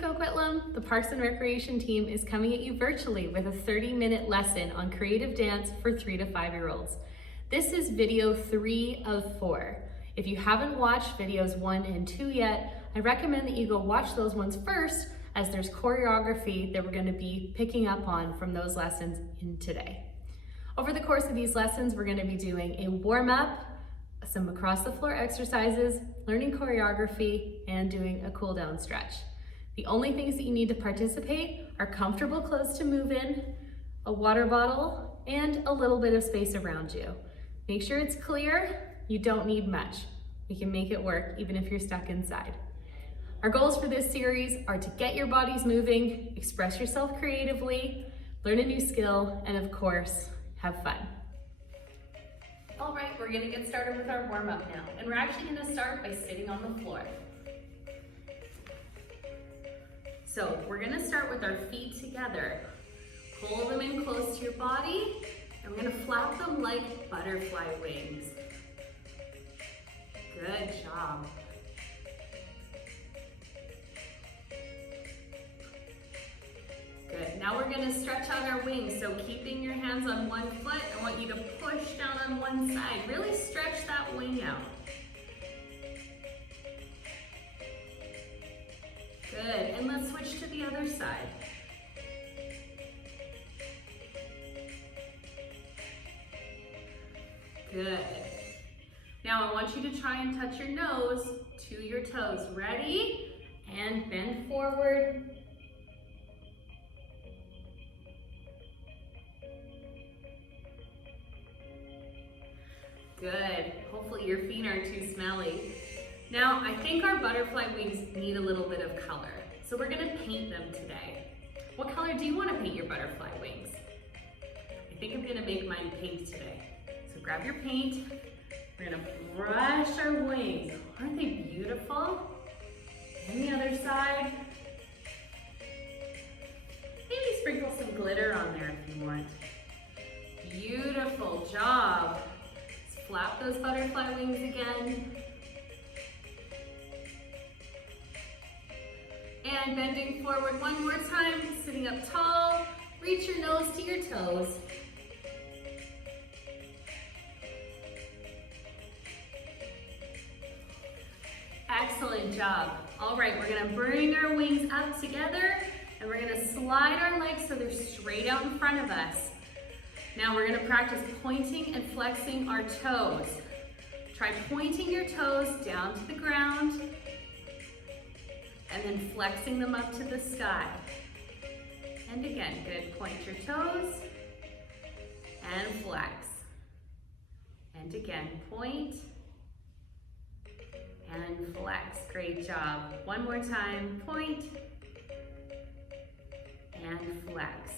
Coquitlam. The Parks and Recreation team is coming at you virtually with a 30-minute lesson on creative dance for 3 to 5-year-olds. This is video 3 of 4. If you haven't watched videos 1 and 2 yet, I recommend that you go watch those ones first, as there's choreography that we're going to be picking up on from those lessons in today. Over the course of these lessons, we're going to be doing a warm-up, some across the floor exercises, learning choreography, and doing a cool down stretch. The only things that you need to participate are comfortable clothes to move in, a water bottle, and a little bit of space around you. Make sure it's clear. You don't need much. We can make it work even if you're stuck inside. Our goals for this series are to get your bodies moving, express yourself creatively, learn a new skill, and of course, have fun. All right, we're gonna get started with our warm-up now. And we're actually gonna start by sitting on the floor. So we're gonna start with our feet together. Pull them in close to your body, and we're gonna flap them like butterfly wings. Good job. Good. Now we're going to stretch out our wings. So keeping your hands on one foot, I want you to push down on one side. Really stretch that wing out. Good. And let's switch to the other side. Good. Now I want you to try and touch your nose to your toes. Ready? And bend forward. Good. Hopefully your feet aren't too smelly. Now, I think our butterfly wings need a little bit of color. So we're gonna paint them today. What color do you wanna paint your butterfly wings? I think I'm gonna make mine pink today. So grab your paint. We're gonna brush our wings. Aren't they beautiful? And the other side. Maybe sprinkle some glitter on there if you want. Beautiful job. Flap those butterfly wings again. And bending forward one more time, sitting up tall. Reach your nose to your toes. Excellent job. All right, we're gonna bring our wings up together and we're gonna slide our legs so they're straight out in front of us. Now we're gonna practice pointing and flexing our toes. Try pointing your toes down to the ground and then flexing them up to the sky. And again, good. Point your toes and flex. And again, point and flex. Great job. One more time, point and flex.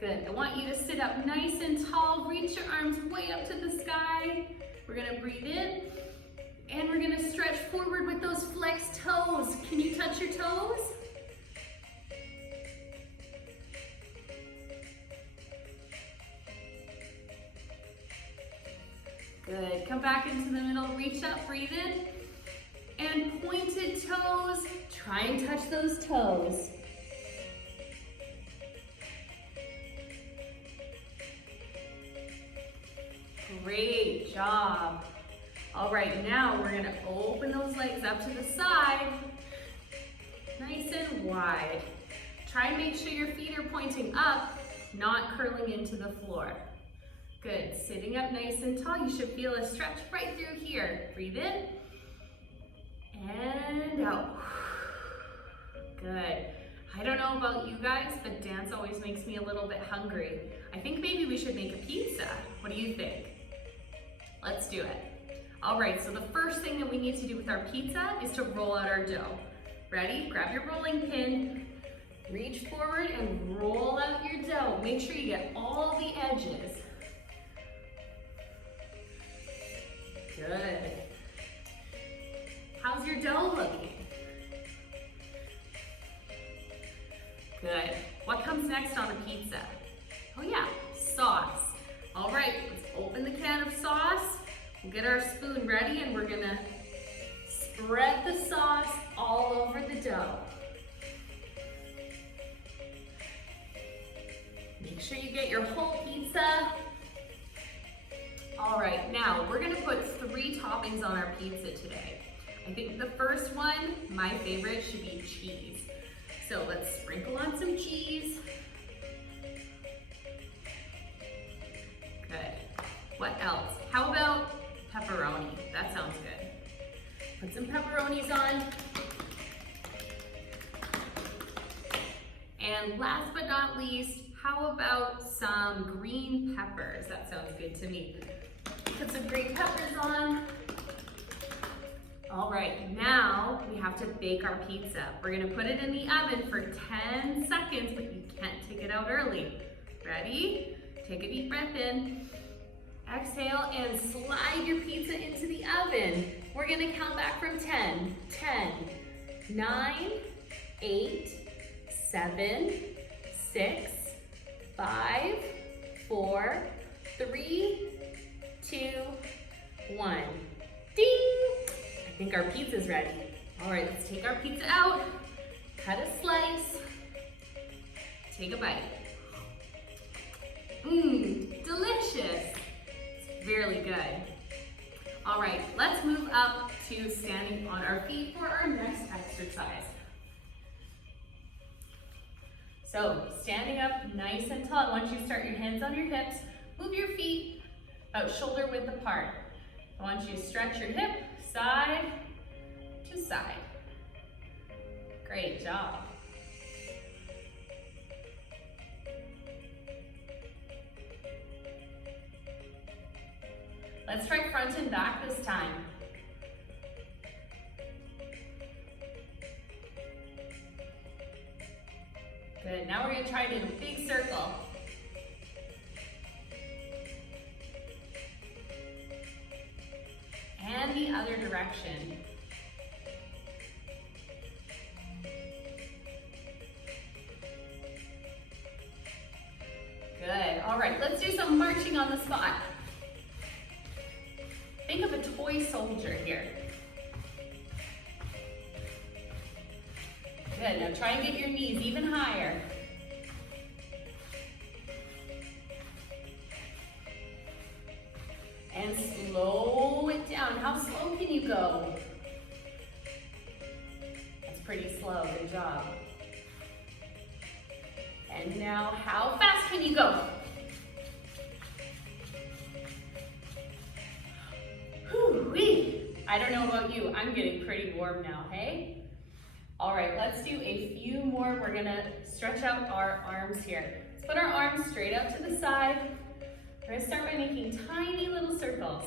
Good. I want you to sit up nice and tall. Reach your arms way up to the sky. We're gonna breathe in and we're gonna stretch forward with those flexed toes. Can you touch your toes? Good. Come back into the middle. Reach up, breathe in. And pointed toes. Try and touch those toes. Great job. All right, now we're gonna open those legs up to the side, nice and wide. Try and make sure your feet are pointing up, not curling into the floor. Good, sitting up nice and tall. You should feel a stretch right through here. Breathe in and out. Good. I don't know about you guys, but dance always makes me a little bit hungry. I think maybe we should make a pizza. What do you think? Let's do it. All right, so the first thing that we need to do with our pizza is to roll out our dough. Ready? Grab your rolling pin, reach forward and roll out your dough. Make sure you get all the edges. Good. How's your dough looking? Good. What comes next on a pizza? Oh yeah, sauce. All right, let's open the can of sauce. We'll get our spoon ready and we're gonna spread the sauce all over the dough. Make sure you get your whole pizza. All right, now we're gonna put 3 toppings on our pizza today. I think the first one, my favorite, should be cheese. So let's sprinkle on some cheese. Good. What else? How about pepperoni? That sounds good. Put some pepperonis on. And last but not least, how about some green peppers? That sounds good to me. Put some green peppers on. All right, now we have to bake our pizza. We're gonna put it in the oven for 10 seconds, but you can't take it out early. Ready? Take a deep breath in. Exhale and slide your pizza into the oven. We're gonna count back from 10. 10, 9, 8, 7, 6, 5, 4, 3, 2, 1. Ding! I think our pizza's ready. All right, let's take our pizza out, cut a slice, take a bite. Mmm, delicious. It's really good. All right, let's move up to standing on our feet for our next exercise. So, standing up nice and tall. I want you to start your hands on your hips. Move your feet about shoulder width apart. I want you to stretch your hip side to side. Great job. Let's try front and back this time. Good, now we're gonna try it in a big circle. And the other direction. Good, all right, let's do some marching on the spot. Think of a toy soldier here. Good, now try and get your knees even higher. And slow it down. How slow can you go? That's pretty slow, good job. And now, how fast can you go? Whew-wee. I don't know about you, I'm getting pretty warm now, hey? All right, let's do a few more. We're gonna stretch out our arms here. Let's put our arms straight out to the side. We're gonna start by making tiny little circles.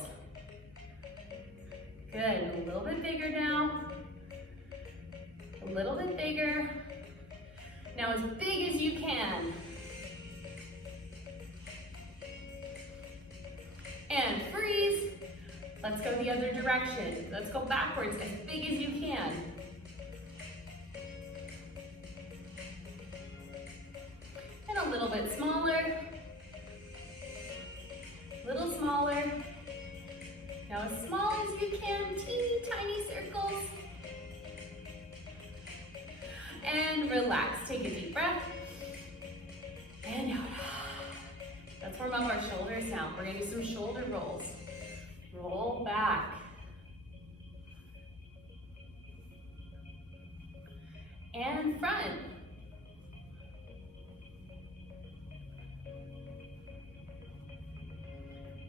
Good, a little bit bigger now. A little bit bigger. Now as big as you can. And freeze. Let's go the other direction. Let's go backwards as big as you can. And a little bit smaller. Little smaller. Now as small as you can, teeny tiny circles. And relax, take a deep breath. And out. Let's warm up our shoulders now. We're gonna do some shoulder rolls. Roll back. And front.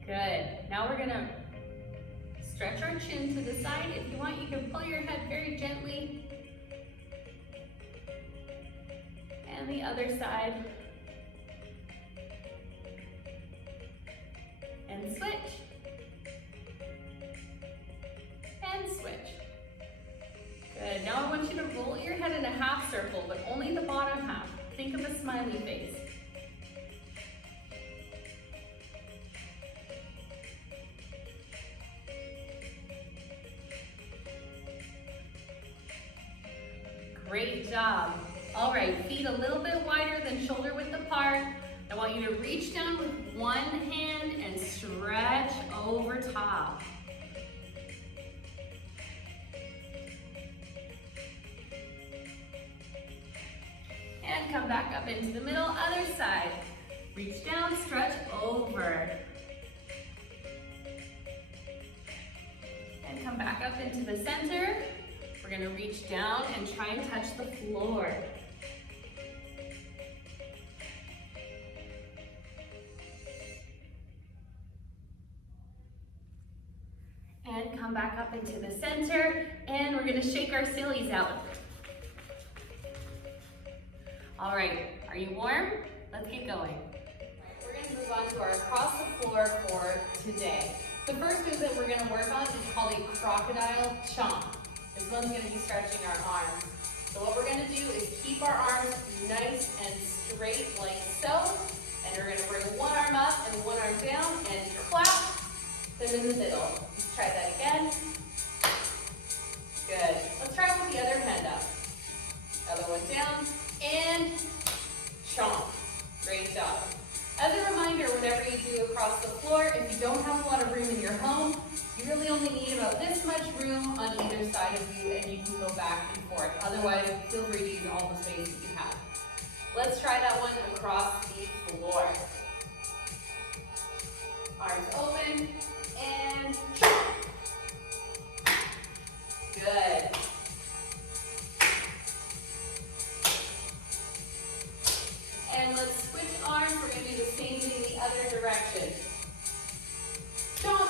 Good. Now we're gonna stretch our chin to the side. If you want, you can pull your head very gently. And the other side. And switch. And switch. Good. Now I want you to roll your head in a half circle, but only the bottom half. Think of a smiley face. Great job. All right, feet a little bit wider than shoulder width apart. I want you to reach down with one hand and stretch over top. And come back up into the middle, other side. Reach down, stretch over. And come back up into the center. We're gonna reach down and try and touch the floor. And come back up into the center, and we're gonna shake our sillies out. All right, are you warm? Let's get going. We're gonna move on to our across the floor for today. The first move that we're gonna work on is called a crocodile chomp. This one's gonna be stretching our arms. So what we're gonna do is keep our arms nice and straight like so, and we're gonna bring one arm up and one arm down and clap them in the middle. Let's try that again. Good. Let's try it with the other hand up. Other one down and chomp. Great job. As a reminder, whenever you do across the floor, if you don't have a lot of room in your home, you really only need about this much room on either side of you, and you can go back and forth. Otherwise, feel free to use all the space that you have. Let's try that one across the floor. Arms open and chomp. Good. And let's switch arms. We're going to do the same thing the other direction. Chomp.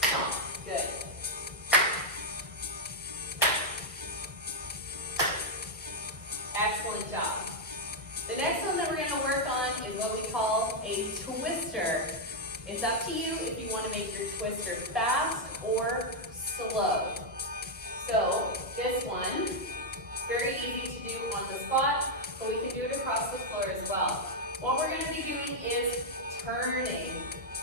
Chomp. Good. Excellent job. The next one that we're going to work on is what we call a twister. It's up to you if you want to make your twister fast or slow. So this one, very easy to do on the spot, but we can do it across the floor as well. What we're going to be doing is turning.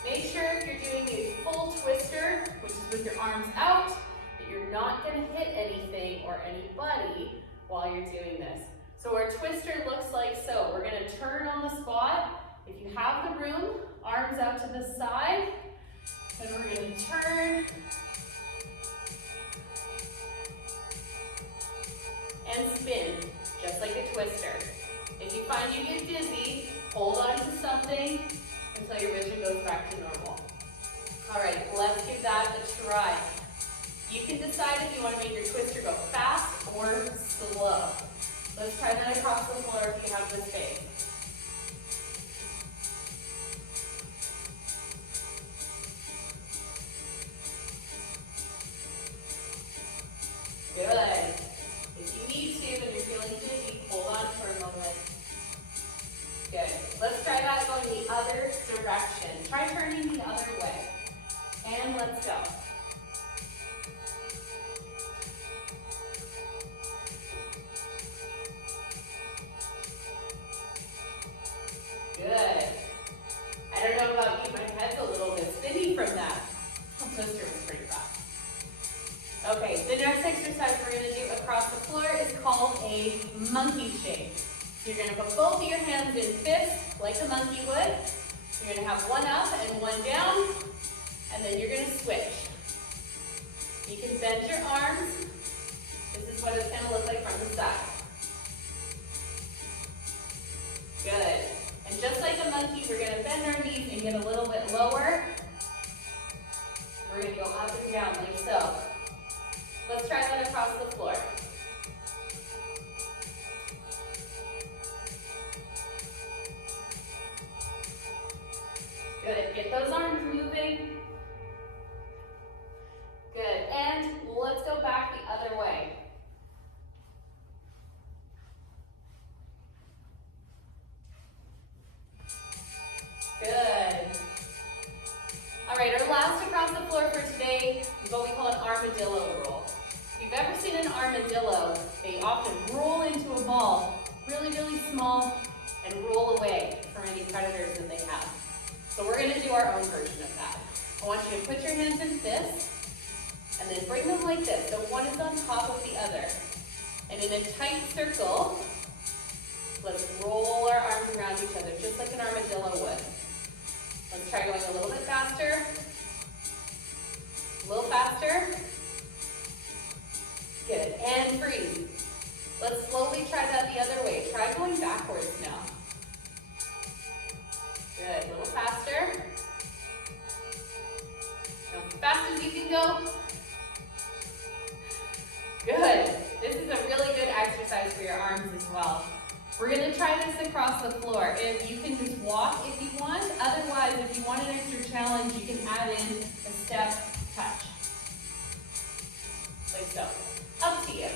Make sure if you're doing a full twister, which is with your arms out, that you're not going to hit anything or anybody while you're doing this. So our twister looks like so. We're going to turn on the spot. If you have the room, arms out to the side, and we're going to turn and spin, just like a twister. If you find you get dizzy, hold on to something until your vision goes back to normal. All right, let's give that a try. You can decide if you want to make your twister go fast or slow. Let's try that across the floor if you have the space. Good. If you need to and you're feeling dizzy, hold on for a moment. Good. Let's try that going the other direction. Try turning the other way. And let's go. Good. I don't know about you, my head's a little bit spinny from that. The twister was pretty fast. Okay, the next exercise we're going to do across the floor is called a monkey shake. You're going to put both of your hands in fists like a monkey would. You're going to have one up and one down, and then you're going to switch. You can bend your arms. This is what it's going to look like from the side. Good. And just like a monkey, we're going to bend our knees and get a little bit lower. We're going to go up and down like so. Let's try that across the floor. Good. Get those arms moving. Good. And let's go back the other way. Good. All right, our last across the floor for today is what we call an armadillo roll. If you've ever seen an armadillo, they often roll into a ball, really, really small, and roll away from any predators that they have. So we're going to do our own version of that. I want you to put your hands in fists, and then bring them like this. So one is on top of the other. And in a tight circle, let's roll our arms around each other, just like an armadillo would. Let's try going a little bit faster. A little faster. Good, and breathe. Let's slowly try that the other way. Try going backwards now. faster. Go as fast as you can go. Good. This is a really good exercise for your arms as well. We're gonna try this across the floor. If you can just walk if you want. Otherwise, if you want an extra challenge, you can add in a step touch. Like so. Up to you.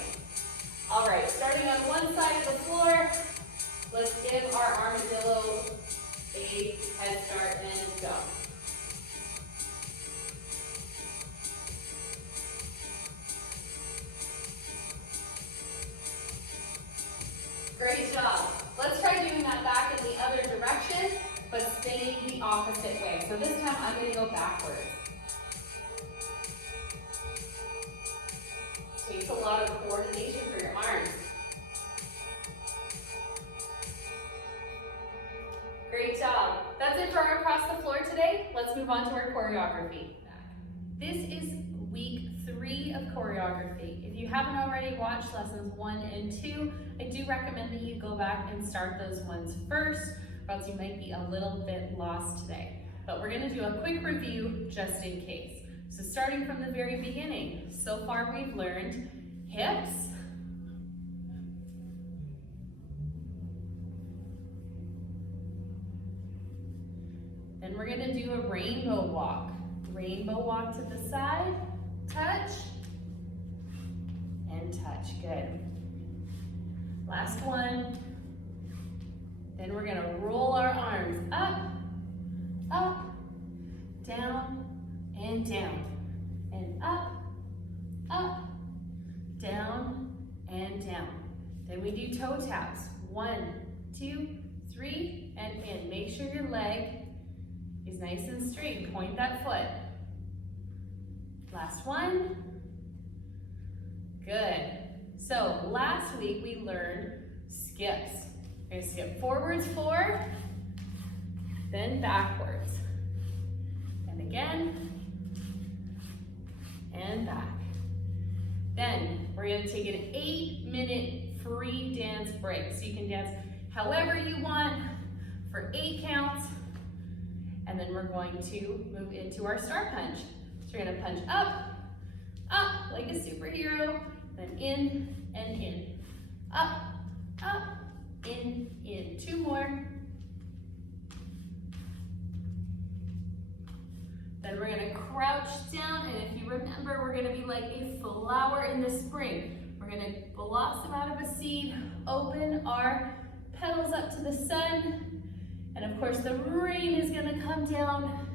All right, starting on one side of the floor, let's give our armadillo a head start and go. Great job. Let's try doing that back in the other direction, but staying the opposite way. So this time I'm going to go backwards. Takes a lot of coordination for your arms. Great job. That's it for our across the floor today. Let's move on to our choreography. This is week 3 of choreography. If you haven't already watched lessons 1 and 2, I do recommend that you go back and start those ones first, or else you might be a little bit lost today. But we're going to do a quick review just in case. So starting from the very beginning, so far we've learned hips, then we're going to do a rainbow walk. Rainbow walk to the side, touch, and touch. Good. Last one. Then we're going to roll our arms up, up, down, and down, and up, down, and down. Then we do toe taps. 1, 2, 3, and in. Make sure your leg is nice and straight. Point that foot. Last one. Good. So last week we learned skips. We're going to skip forwards 4, then backwards. And again, and back. Then we're going to take an 8-minute free dance break. So you can dance however you want for 8 counts. And then we're going to move into our star punch. So we're going to punch up, up like a superhero, then in and in. Up, in. 2 more. Then we're going to crouch down, and if you remember, we're going to be like a flower in the spring. We're going to blossom out of a seed, open our petals up to the sun, and of course the rain is going to come down,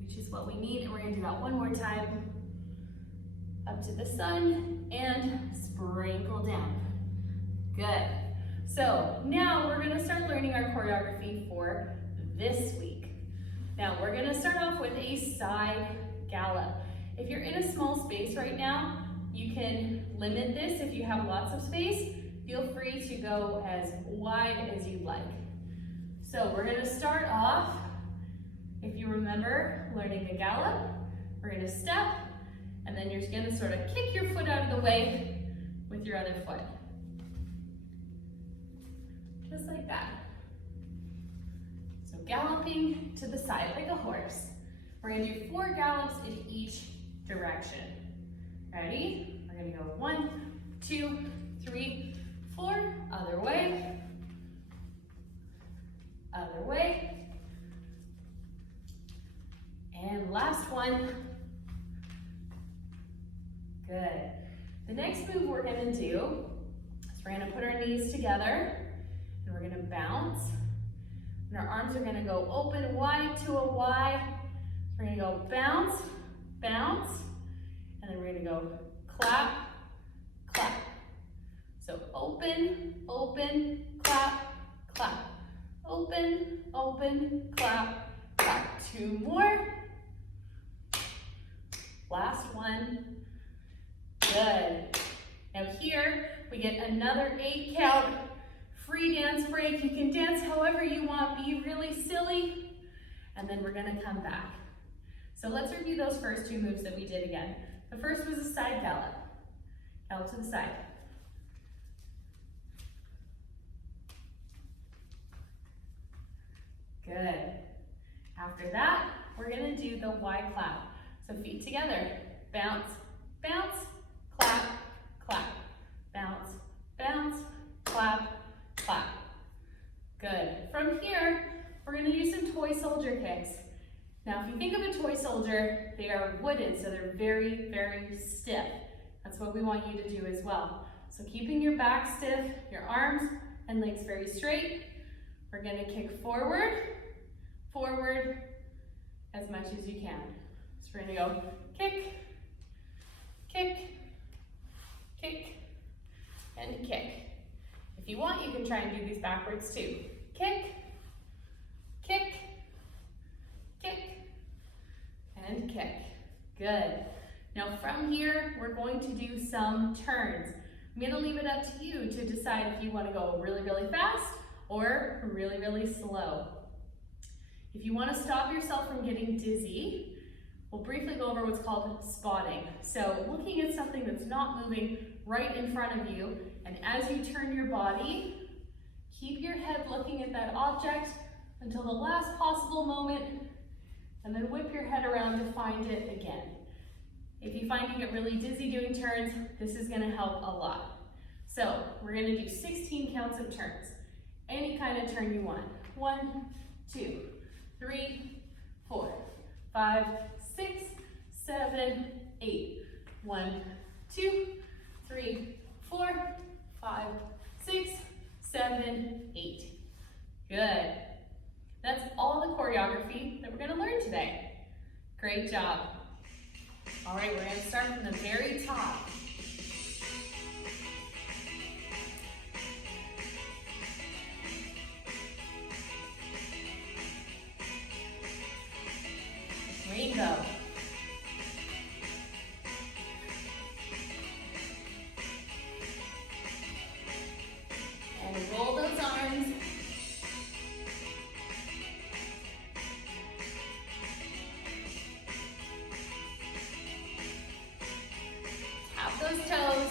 which is what we need, and we're going to do that one more time. Up to the sun, and sprinkle down. Good. So now we're going to start learning our choreography for this week. Now we're going to start off with a side gallop. If you're in a small space right now, you can limit this. If you have lots of space, feel free to go as wide as you'd like. So we're going to start off, if you remember learning the gallop, we're going to step, and then you're going to sort of kick your foot out of the way with your other foot. Just like that. So galloping to the side like a horse. We're going to do 4 gallops in each direction. Ready? We're going to go 1, 2, 3, 4. Other way. Other way. And last one. Good. The next move we're going to do is we're going to put our knees together and we're going to bounce. And our arms are going to go open wide to a Y. We're going to go bounce, bounce, and then we're going to go clap, clap. So open, open, clap, clap. Open, open, clap, clap. 2 more. Last one. Good. Now here we get another 8 count free dance break. You can dance however you want, be really silly, and then we're gonna come back. So let's review those first 2 moves that we did again. The first was a side gallop. Gallop to the side. Good. After that, we're gonna do the Y clap. So feet together, bounce, bounce, clap, clap, bounce, bounce, clap, clap. Good. From here, we're gonna do some toy soldier kicks. Now, if you think of a toy soldier, they are wooden, so they're very, very stiff. That's what we want you to do as well. So keeping your back stiff, your arms and legs very straight. We're gonna kick forward, forward, as much as you can. So we're gonna go kick, kick, kick, and kick. If you want, you can try and do these backwards too. Kick, kick, kick, and kick. Good. Now from here, we're going to do some turns. I'm gonna leave it up to you to decide if you wanna go really, really fast or really, really slow. If you wanna stop yourself from getting dizzy, we'll briefly go over what's called spotting. So looking at something that's not moving right in front of you, and as you turn your body, keep your head looking at that object until the last possible moment, and then whip your head around to find it again. If you find you get really dizzy doing turns, this is gonna help a lot. So we're gonna do 16 counts of turns. Any kind of turn you want. 1, 2, 3, 4, 5, 6, 7, 8. 1, 2, 3, 4, 5, 6, 7, 8. Good. That's all the choreography that we're gonna learn today. Great job. All right, we're gonna start from the very top. Rainbow. And roll those arms. Tap those toes.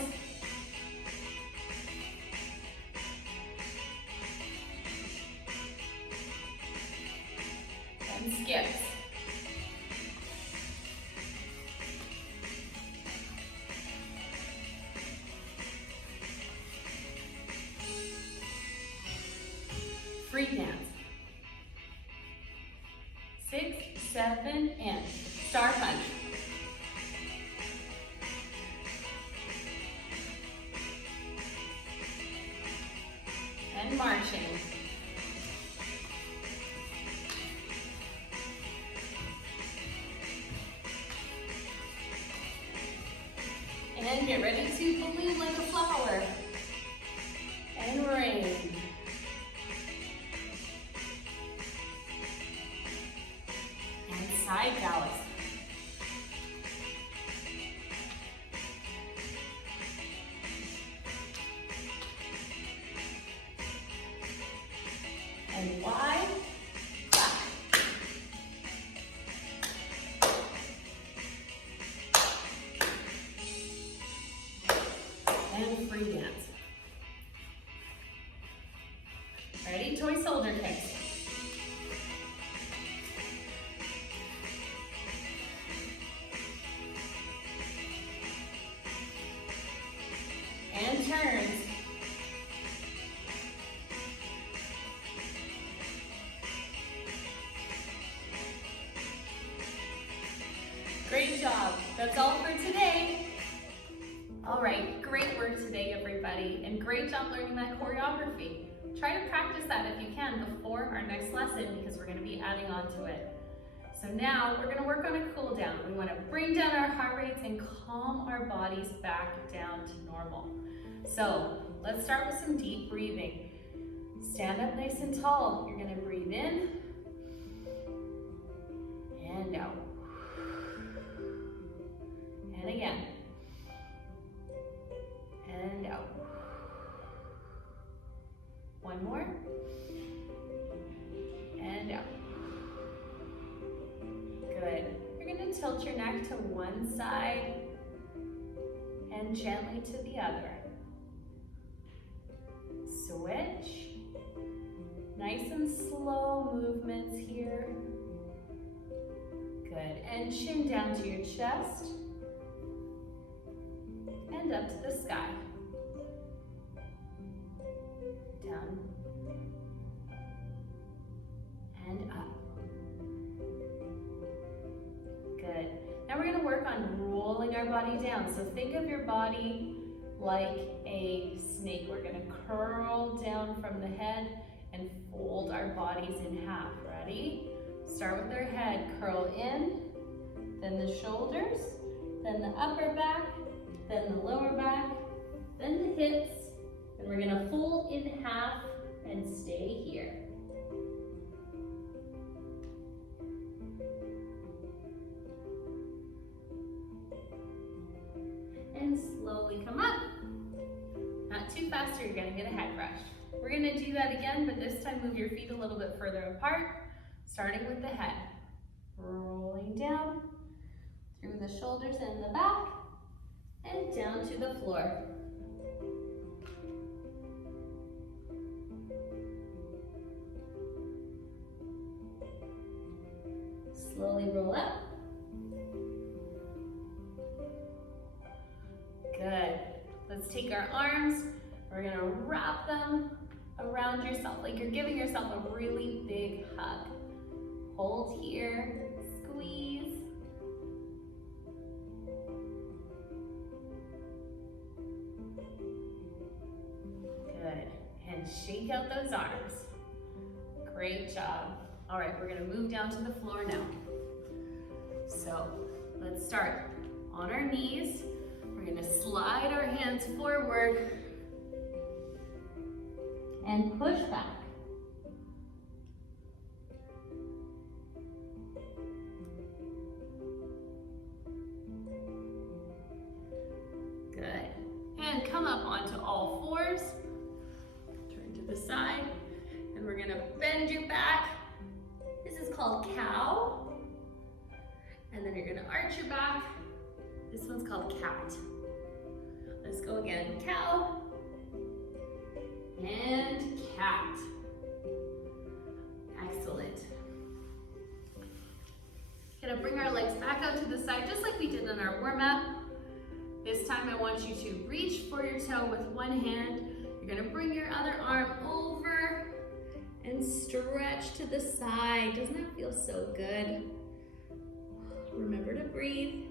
And skips. Free dance. 6, 7, and star punch. And marching. And get ready to balloon like a flower. And rain. Side gallops. And wide, clap. And free dance. Ready? Toy soldier kicks. And turns. Great job. That's all for today. All right, great work today, everybody, and great job learning that choreography. Try to practice that if you can before our next lesson because we're going to be adding on to it. So now we're going to work on a cool down. We want to bring down our heart rates and calm our bodies back down to normal. So let's start with some deep breathing. Stand up nice and tall. You're going to breathe in and out. And again. And out. One more. And out. Good. You're going to tilt your neck to one side and gently to the other. Switch. Nice and slow movements here. Good, and chin down to your chest and up to the sky. Down and up. Good. Now we're going to work on rolling our body down. So think of your body like a snake. We're going to curl down from the head and fold our bodies in half. Ready? Start with our head, curl in, then the shoulders, then the upper back, then the lower back, then the hips, and we're gonna fold in half and stay here. And slowly come up. Not too fast or you're gonna get a head rush. We're gonna do that again, but this time move your feet a little bit further apart, starting with the head. Rolling down through the shoulders and the back, and down to the floor. Slowly roll up. Good. Let's take our arms. We're gonna wrap them around yourself like you're giving yourself a really big hug. Hold here, squeeze. Good, and shake out those arms. Great job. All right, we're gonna move down to the floor now. So let's start on our knees. We're gonna slide our hands forward and push back. Good. And come up onto all fours. Turn to the side. And we're gonna bend your back. This is called cow. And then you're gonna arch your back. This one's called cat. Let's go again. Cow. And cat. Excellent. Gonna bring our legs back out to the side just like we did in our warm-up. This time I want you to reach for your toe with one hand. You're gonna bring your other arm over and stretch to the side. Doesn't that feel so good? Remember to breathe.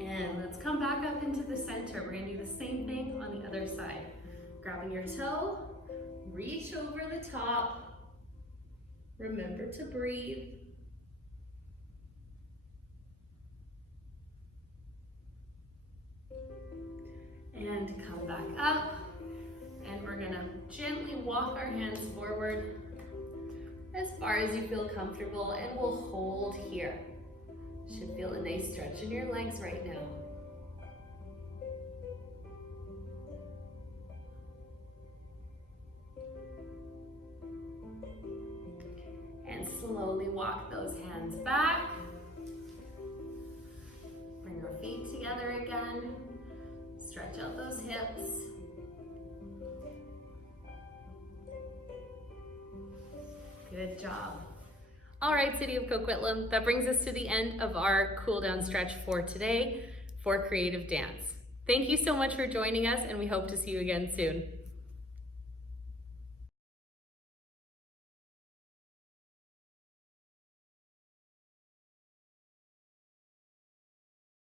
And let's come back up into the center. We're gonna do the same thing on the other side. Grabbing your toe, reach over the top. Remember to breathe. And come back up. And we're gonna gently walk our hands forward as far as you feel comfortable, and we'll hold here. Should feel a nice stretch in your legs right now. And slowly walk those hands back. Bring your feet together again. Stretch out those hips. Good job. All right, City of Coquitlam, that brings us to the end of our cool down stretch for today for creative dance. Thank you so much for joining us, and we hope to see you again soon.